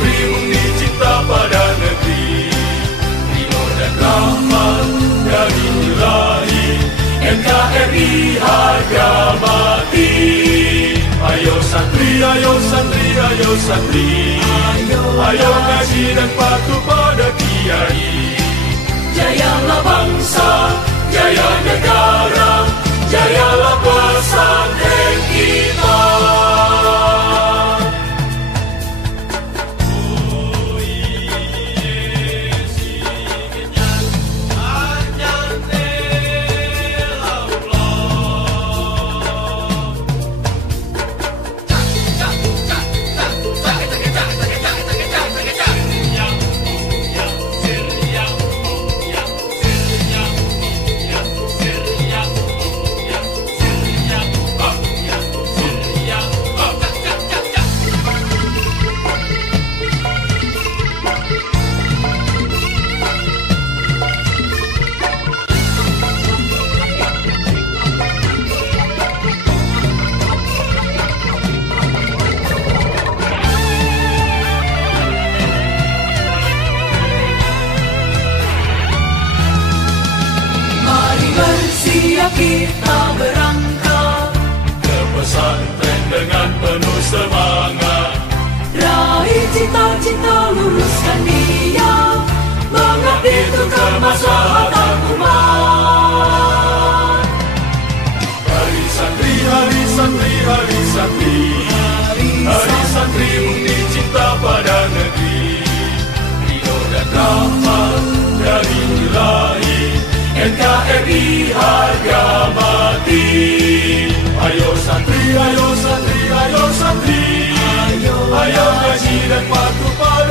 santri undi cinta pada negeri, ridho dan rahmat dari Ilahi, NKRI harga mati. Ayo santri, ayo santri, ayo santri, ayo ngaji dan patuh pada kiai. Jayalah bangsa, jaya negara, jayalah pesantren kita. Kita berangkat ke pesantren dengan penuh semangat, raih cita-cita, luruskan niat, mengabdi untuk kemaslahatan umat. Hari santri, hari santri, hari santri, hari santri undi cinta pada negeri, ridho dan rahmat dari Ilahi, NKRI harga mati. Ayo santri, ayo santri, ayo santri, ayo ngaji dan patuh pada